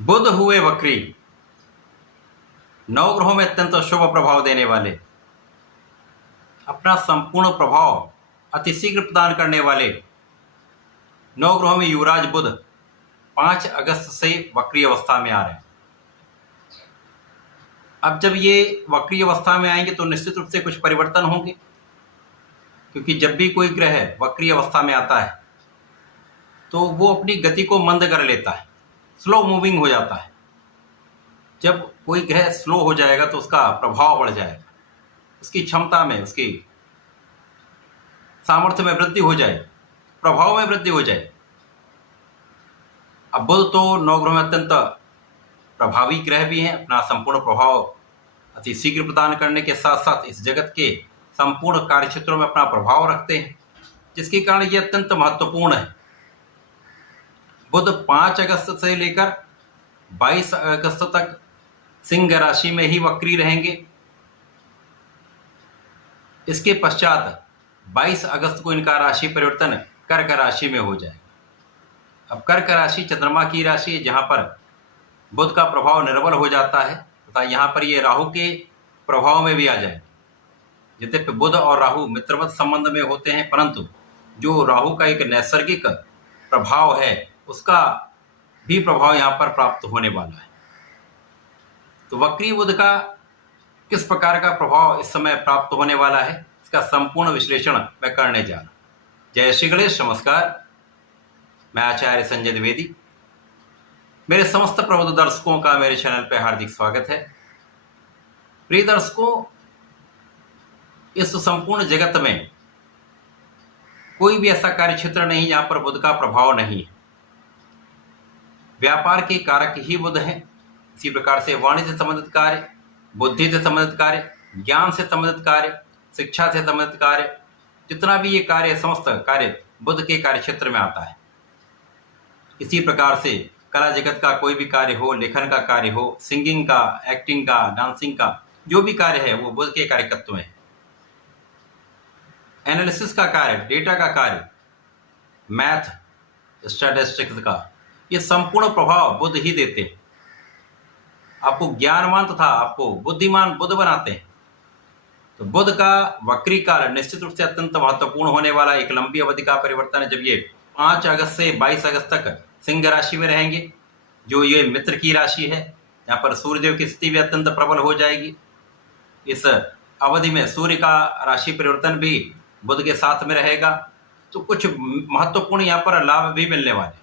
बुध हुए वक्री, नवग्रहों में अत्यंत शुभ प्रभाव देने वाले, अपना संपूर्ण प्रभाव अतिशीघ्र प्रदान करने वाले नवग्रहों में युवराज बुध 5 अगस्त से वक्री अवस्था में आ रहे हैं। अब जब ये वक्री अवस्था में आएंगे तो निश्चित रूप से कुछ परिवर्तन होंगे, क्योंकि जब भी कोई ग्रह वक्री अवस्था में आता है तो वो अपनी गति को मंद कर लेता है, स्लो मूविंग हो जाता है। जब कोई ग्रह स्लो हो जाएगा तो उसका प्रभाव बढ़ जाएगा, उसकी क्षमता में, उसकी सामर्थ्य में वृद्धि हो जाए, प्रभाव में वृद्धि हो जाए। अब बुध तो नवग्रह में अत्यंत प्रभावी ग्रह भी हैं, अपना संपूर्ण प्रभाव अति शीघ्र प्रदान करने के साथ साथ इस जगत के संपूर्ण कार्य क्षेत्रों में अपना प्रभाव रखते हैं, जिसके कारण ये अत्यंत महत्वपूर्ण है। बुध 5 अगस्त से लेकर 22 अगस्त तक सिंह राशि में ही वक्री रहेंगे। इसके पश्चात 22 अगस्त को इनका राशि परिवर्तन कर्क राशि में हो जाएगा। अब कर्क राशि चंद्रमा की राशि है, जहां पर बुध का प्रभाव निर्बल हो जाता है तथा यहाँ पर ये राहु के प्रभाव में भी आ जाए। यद्यपि बुध और राहु मित्रवत संबंध में होते हैं, परंतु जो राहु का एक नैसर्गिक प्रभाव है उसका भी प्रभाव यहाँ पर प्राप्त होने वाला है। तो वक्री बुध का किस प्रकार का प्रभाव इस समय प्राप्त होने वाला है, इसका संपूर्ण विश्लेषण मैं करने जा रहा हूं। जय श्री गणेश, नमस्कार। मैं आचार्य संजय द्विवेदी। मेरे समस्त प्रबुद्ध दर्शकों का मेरे चैनल पर हार्दिक स्वागत है। प्रिय दर्शकों, इस संपूर्ण जगत में कोई भी ऐसा कार्य क्षेत्र नहीं जहां पर बुध का प्रभाव नहीं है। व्यापार के कारक ही बुध हैं। इसी प्रकार से वाणिज्य से संबंधित कार्य, बुद्धि से संबंधित कार्य, ज्ञान से संबंधित कार्य, शिक्षा से संबंधित कार्य, जितना भी ये कार्य, समस्त कार्य बुध के कार्य क्षेत्र में आता है। इसी प्रकार से कला जगत का कोई भी कार्य हो, लेखन का कार्य हो, सिंगिंग का, एक्टिंग का, डांसिंग का, जो भी कार्य है वो बुध के कार्यकत्व में है। एनालिसिस का कार्य, डेटा का कार्य, मैथ, स्टैटिस्टिक्स का, ये संपूर्ण प्रभाव बुध ही देते हैं। आपको ज्ञानवान तथा आपको बुद्धिमान बुध बनाते हैं। तो बुध का वक्री काल निश्चित रूप से अत्यंत महत्वपूर्ण होने वाला एक लंबी अवधि का परिवर्तन है। जब ये 5 अगस्त से 22 अगस्त तक सिंह राशि में रहेंगे, जो ये मित्र की राशि है, यहाँ पर सूर्यदेव की स्थिति भी अत्यंत प्रबल हो जाएगी। इस अवधि में सूर्य का राशि परिवर्तन भी बुध के साथ में रहेगा, तो कुछ महत्वपूर्ण यहाँ पर लाभ भी मिलने वाले।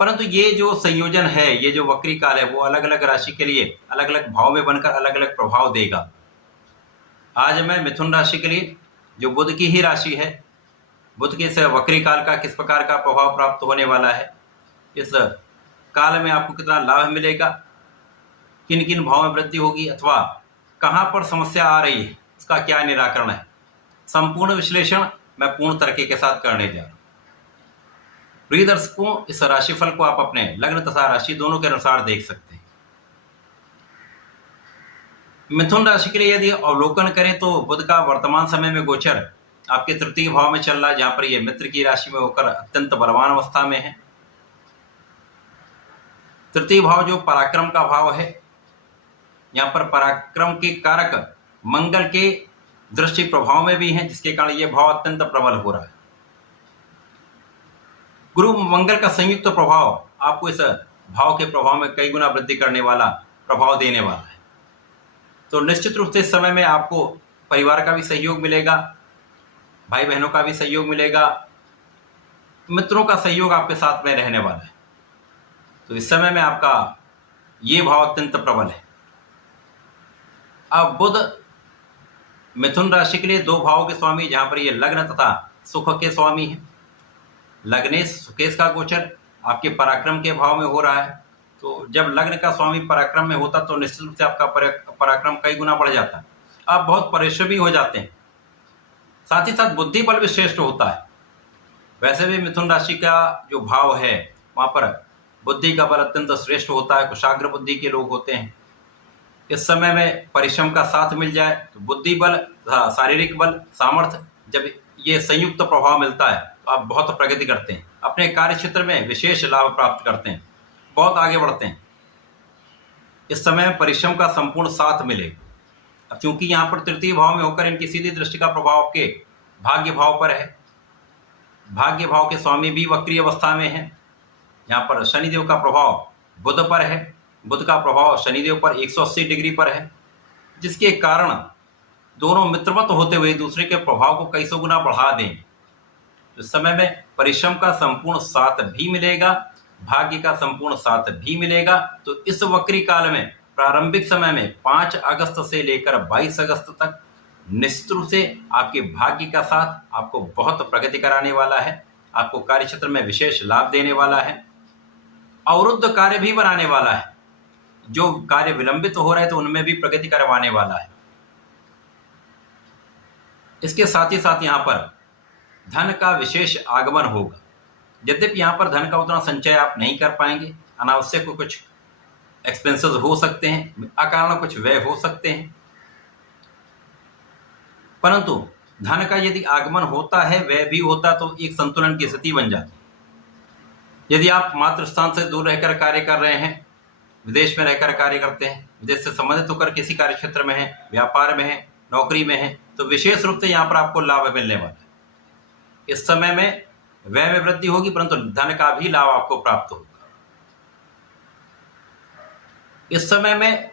परंतु ये जो संयोजन है, ये जो वक्री काल है, वो अलग अलग राशि के लिए अलग अलग भाव में बनकर अलग अलग प्रभाव देगा। आज मैं मिथुन राशि के लिए, जो बुध की ही राशि है, बुध के इस वक्री काल का किस प्रकार का प्रभाव प्राप्त होने वाला है, इस काल में आपको कितना लाभ मिलेगा, किन किन भाव में वृद्धि होगी अथवा कहाँ पर समस्या आ रही है, उसका क्या निराकरण है, संपूर्ण विश्लेषण मैं पूर्ण तरीके के साथ करने जा रहा हूँ। प्रिय दर्शकों, इस राशिफल को आप अपने लग्न तथा राशि दोनों के अनुसार देख सकते हैं। मिथुन राशि के लिए यदि अवलोकन करें तो बुध का वर्तमान समय में गोचर आपके तृतीय भाव में चल रहा है, जहां पर यह मित्र की राशि में होकर अत्यंत बलवान अवस्था में है। तृतीय भाव जो पराक्रम का भाव है, यहाँ पर पराक्रम के कारक मंगल के दृष्टि प्रभाव में भी हैं, जिसके कारण यह भाव अत्यंत प्रबल हो रहा है। गुरु मंगल का संयुक्त प्रभाव आपको इस भाव के प्रभाव में कई गुना वृद्धि करने वाला प्रभाव देने वाला है। तो निश्चित रूप से इस समय में आपको परिवार का भी सहयोग मिलेगा, भाई बहनों का भी सहयोग मिलेगा, मित्रों का सहयोग आपके साथ में रहने वाला है। तो इस समय में आपका ये भाव अत्यंत प्रबल है। अब बुध मिथुन राशि के लिए 2 भावों के स्वामी, जहां पर ये लग्न तथा सुख के स्वामी है। लग्नेश सुकेश का गोचर आपके पराक्रम के भाव में हो रहा है। तो जब लग्न का स्वामी पराक्रम में होता तो निश्चित रूप से आपका पराक्रम कई गुना बढ़ जाता है, आप बहुत परिश्रमी हो जाते हैं। साथ ही साथ बुद्धि बल भी श्रेष्ठ होता है। वैसे भी मिथुन राशि का जो भाव है वहां पर बुद्धि का बल अत्यंत श्रेष्ठ होता है, कुशाग्र बुद्धि के लोग होते हैं। इस समय में परिश्रम का साथ मिल जाए तो बुद्धि बल, शारीरिक बल, सामर्थ्य, जब ये संयुक्त प्रभाव मिलता है तो आप बहुत प्रगति करते हैं, अपने कार्य क्षेत्र में विशेष लाभ प्राप्त करते हैं। बहुत आगे बढ़ते हैं। इस समय में परिश्रम का संपूर्ण साथ मिलेगा। अब चूंकि यहाँ पर तृतीय भाव में होकर इनकी सीधी दृष्टि का प्रभाव आपके भाग्य भाव पर है, भाग्य भाव के स्वामी भी वक्री अवस्था में है। यहाँ पर शनिदेव का प्रभाव बुध पर है, बुध का प्रभाव शनिदेव पर 180 डिग्री पर है, जिसके कारण दोनों मित्रवत होते हुए दूसरे के प्रभाव को कई सौ गुना बढ़ा दें। तो इस समय में परिश्रम का संपूर्ण साथ भी मिलेगा, भाग्य का संपूर्ण साथ भी मिलेगा। तो इस वक्री काल में प्रारंभिक समय में 5 अगस्त से लेकर 22 अगस्त तक निश्चित रूप से आपके भाग्य का साथ आपको बहुत प्रगति कराने वाला है, आपको कार्य क्षेत्र में विशेष लाभ देने वाला है, अवरुद्ध कार्य भी बनाने वाला है, जो कार्य विलंबित हो रहे थे उनमें भी प्रगति करवाने वाला है। इसके साथ ही साथ यहाँ पर धन का विशेष आगमन होगा। यद्यपि यहाँ पर धन का उतना संचय आप नहीं कर पाएंगे, अनावश्यक कुछ एक्सपेंसेस हो सकते हैं, अकारण कुछ व्यय हो सकते हैं, परंतु धन का यदि आगमन होता है, व्यय भी होता, तो एक संतुलन की स्थिति बन जाती है। यदि आप मातृ स्थान से दूर रहकर कार्य कर रहे हैं, विदेश में रहकर कार्य करते हैं, विदेश से संबंधित होकर किसी कार्य क्षेत्र में है, व्यापार में है, नौकरी में है, तो विशेष रूप से यहाँ पर आपको लाभ मिलने वाला है। इस समय में व्यय में वृद्धि होगी, परंतु धन का भी लाभ आपको प्राप्त होगा। इस समय में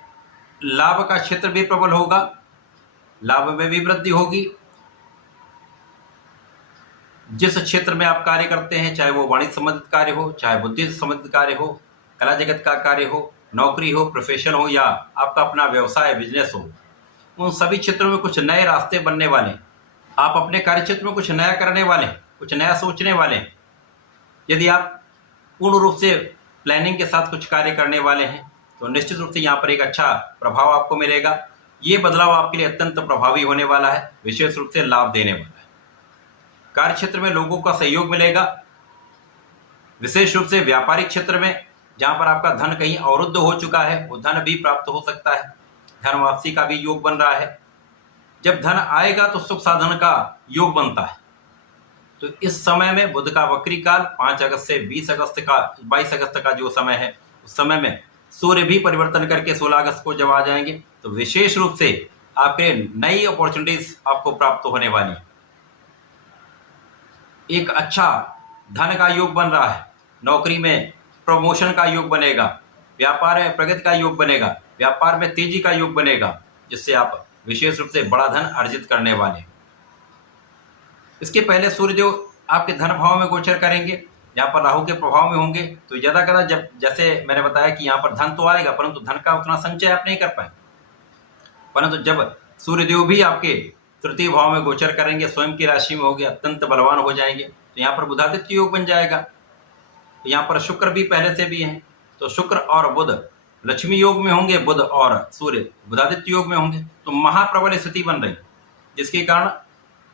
लाभ का क्षेत्र भी प्रबल होगा, लाभ में भी वृद्धि होगी। जिस क्षेत्र में आप कार्य करते हैं, चाहे वो वाणिज्य संबंधित कार्य हो, चाहे बुद्धि संबंधित कार्य हो, कला जगत का कार्य हो, नौकरी हो, प्रोफेशन हो, या आपका अपना व्यवसाय बिजनेस हो, उन सभी क्षेत्रों में कुछ नए रास्ते बनने वाले, आप अपने कार्य क्षेत्र में कुछ नया करने वाले, कुछ नया सोचने वाले। यदि आप पूर्ण रूप से प्लानिंग के साथ कुछ कार्य करने वाले हैं, तो निश्चित रूप से यहाँ पर एक अच्छा प्रभाव आपको मिलेगा। ये बदलाव आपके लिए अत्यंत प्रभावी होने वाला है, विशेष रूप से लाभ देने वाला है। कार्य क्षेत्र में लोगों का सहयोग मिलेगा, विशेष रूप से व्यापारिक क्षेत्र में जहाँ पर आपका धन कहीं अवरुद्ध हो चुका है, वो धन भी प्राप्त हो सकता है। धन वापसी का भी योग बन रहा है। जब धन आएगा तो सुख साधन का योग बनता है। तो इस समय में बुध का वक्री काल 5 अगस्त से 22 अगस्त का जो समय है, उस समय में सूर्य भी परिवर्तन करके 16 अगस्त को जब आ जाएंगे, तो विशेष रूप से आपके नई अपॉर्चुनिटीज आपको प्राप्त होने वाली है। एक अच्छा धन का योग बन रहा है, नौकरी में प्रमोशन का योग बनेगा, व्यापार में प्रगति का योग बनेगा, व्यापार में तेजी का योग बनेगा, जिससे आप विशेष रूप से बड़ा धन अर्जित करने वाले। इसके पहले सूर्यदेव आपके धन भाव में गोचर करेंगे, यहाँ पर राहु के प्रभाव में होंगे। तो ज्यादा जब जैसे मैंने बताया कि यहाँ पर धन तो आएगा, परंतु धन का उतना संचय आप नहीं कर पाए। परंतु जब सूर्यदेव भी आपके तृतीय भाव में गोचर करेंगे, स्वयं की राशि में होंगे, अत्यंत बलवान हो जाएंगे, तो यहाँ पर बुधादित्य योग बन जाएगा। तो यहाँ पर शुक्र भी पहले से भी हैं, तो शुक्र और बुध लक्ष्मी योग में होंगे, बुध और सूर्य बुधादित्य योग में होंगे। तो महाप्रबल स्थिति बन रही, जिसके कारण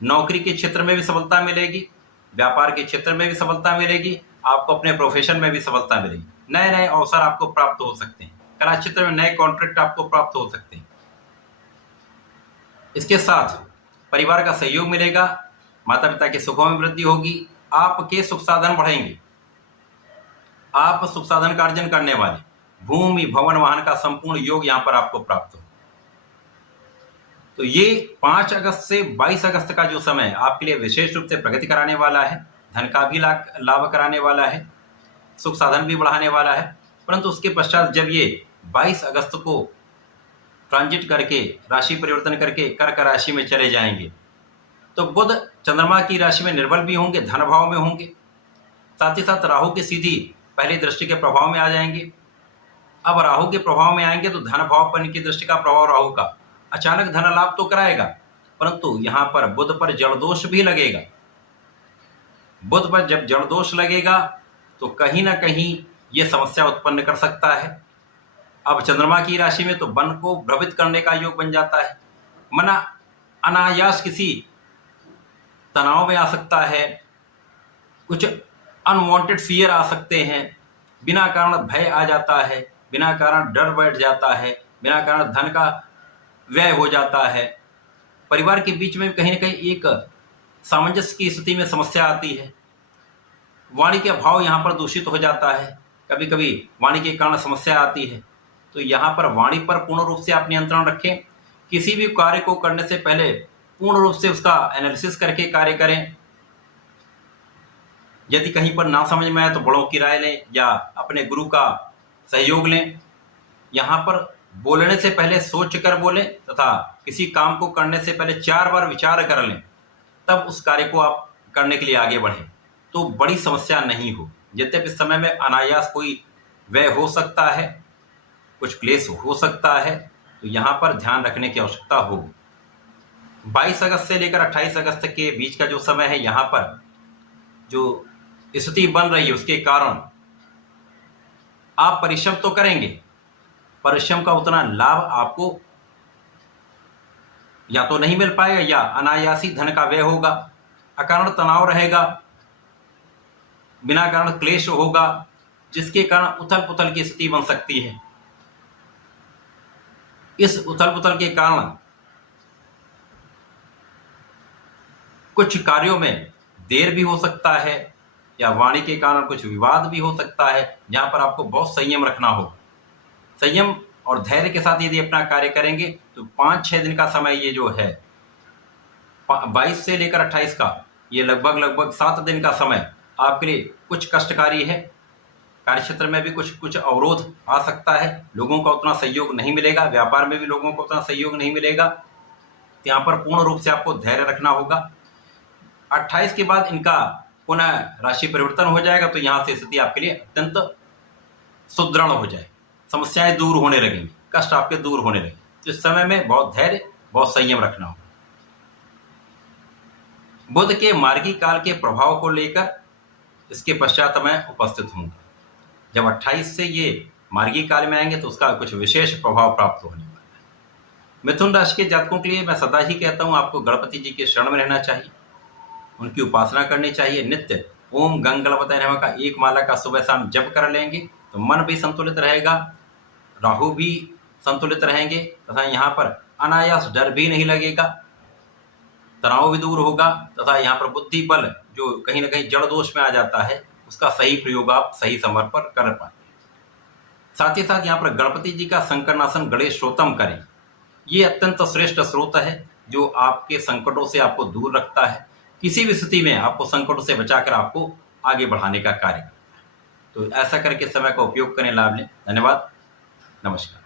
नौकरी के क्षेत्र में भी सफलता मिलेगी, व्यापार के क्षेत्र में भी सफलता मिलेगी, आपको अपने प्रोफेशन में भी सफलता मिलेगी, नए नए अवसर आपको प्राप्त हो सकते हैं, कला क्षेत्र में नए कॉन्ट्रैक्ट आपको प्राप्त हो सकते हैं। इसके साथ परिवार का सहयोग मिलेगा, माता पिता के सुखों में वृद्धि होगी, आपके सुख साधन बढ़ेंगे, आप सुख साधन का अर्जन करने वाले, भूमि भवन वाहन का संपूर्ण योग यहाँ पर आपको प्राप्त हो। तो ये 5 अगस्त से 22 अगस्त का जो समय आपके लिए विशेष रूप से प्रगति कराने वाला है, धन का भी लाभ कराने वाला है, सुख साधन भी बढ़ाने वाला है। परंतु उसके पश्चात जब ये 22 अगस्त को ट्रांजिट करके राशि परिवर्तन करके कर्क राशि में चले जाएंगे, तो बुध चंद्रमा की राशि में निर्बल भी होंगे, धन भाव में होंगे, साथ ही साथ राहु की सीधी पहली दृष्टि के प्रभाव में आ जाएंगे। अब राहु के प्रभाव में आएंगे तो धन भाव पर इनकी दृष्टि का प्रभाव राहु का अचानक धन लाभ तो कराएगा, परंतु यहाँ पर बुध पर जड़ दोष भी लगेगा। बुध पर जब जड़ दोष लगेगा तो कहीं ना कहीं ये समस्या उत्पन्न कर सकता है। अब चंद्रमा की राशि में तो मन को भ्रमित करने का योग बन जाता है, मन अनायास किसी तनाव में आ सकता है, कुछ अनवांटेड फियर आ सकते हैं, बिना कारण भय आ जाता है, बिना कारण डर बैठ जाता है, बिना कारण धन का व्यय हो जाता है। परिवार के बीच में कहीं ना कहीं एक सामंजस्य की स्थिति में समस्या आती है, वाणी के भाव यहाँ पर दूषित हो जाता है, कभी कभी वाणी के कारण समस्या आती है, तो यहाँ पर वाणी पर पूर्ण रूप से आप नियंत्रण रखें। किसी भी कार्य को करने से पहले पूर्ण रूप से उसका एनालिसिस करके कार्य करें। यदि कहीं पर ना समझ में आए तो बड़ों की राय लें या अपने गुरु का सहयोग लें। यहाँ पर बोलने से पहले सोच कर बोलें तथा किसी काम को करने से पहले 4 बार विचार कर लें, तब उस कार्य को आप करने के लिए आगे बढ़ें, तो बड़ी समस्या नहीं हो। यद्यपि इस समय में अनायास कोई व्यय हो सकता है, कुछ क्लेश हो सकता है, तो यहाँ पर ध्यान रखने की आवश्यकता होगी। 22 अगस्त से लेकर 28 अगस्त के बीच का जो समय है, यहाँ पर जो स्थिति बन रही है उसके कारण आप परिश्रम तो करेंगे, परिश्रम का उतना लाभ आपको या तो नहीं मिल पाएगा या अनायासी धन का व्यय होगा, अकारण तनाव रहेगा, बिना कारण क्लेश होगा, जिसके कारण उथल पुथल की स्थिति बन सकती है। इस उथल पुथल के कारण कुछ कार्यों में देर भी हो सकता है या वाणी के कारण कुछ विवाद भी हो सकता है, जहां पर आपको बहुत संयम रखना होगा। संयम और धैर्य के साथ यदि अपना कार्य करेंगे तो 5-6 दिन का समय ये जो है 22 से लेकर 28 का, ये लगभग 7 दिन का समय आपके लिए कुछ कष्टकारी है। कार्यक्षेत्र में भी कुछ अवरोध आ सकता है, लोगों का उतना सहयोग नहीं मिलेगा, व्यापार में भी लोगों को उतना सहयोग नहीं मिलेगा। तो यहाँ पर पूर्ण रूप से आपको धैर्य रखना होगा। 28 के बाद इनका पुनः राशि परिवर्तन हो जाएगा, तो यहाँ से स्थिति आपके लिए अत्यंत सुदृढ़ हो जाए, समस्याएं दूर होने लगेंगी, कष्ट आपके दूर होने लगेंगे। तो इस समय में बहुत धैर्य, बहुत संयम रखना होगा। बुध के मार्गी काल के प्रभाव को लेकर इसके पश्चात मैं उपस्थित हूँ। जब 28 से ये मार्गी काल में आएंगे तो उसका कुछ विशेष प्रभाव प्राप्त होने वाला है। मिथुन राशि के जातकों के लिए मैं सदा ही कहता हूँ, आपको गणपति जी के शरण में रहना चाहिए, उनकी उपासना करनी चाहिए। नित्य ओम गंग गणपतये नमः का 1 माला का सुबह शाम जप कर लेंगे तो मन भी संतुलित रहेगा, राहु भी संतुलित रहेंगे तथा यहाँ पर अनायास डर भी नहीं लगेगा, तनाव भी दूर होगा तथा यहाँ पर बुद्धि बल जो कहीं ना कहीं जड़ दोष में आ जाता है, उसका सही प्रयोग आप सही समय पर कर पाएंगे। साथ ही साथ यहाँ पर गणपति जी का संकर्णासन गणेश स्तोत्रम करें। ये अत्यंत श्रेष्ठ स्रोत है जो आपके संकटों से आपको दूर रखता है, किसी भी स्थिति में आपको संकटों से बचाकर आपको आगे बढ़ाने का कार्य करता है। तो ऐसा करके समय का उपयोग करें, लाभ लें। धन्यवाद, नमस्कार।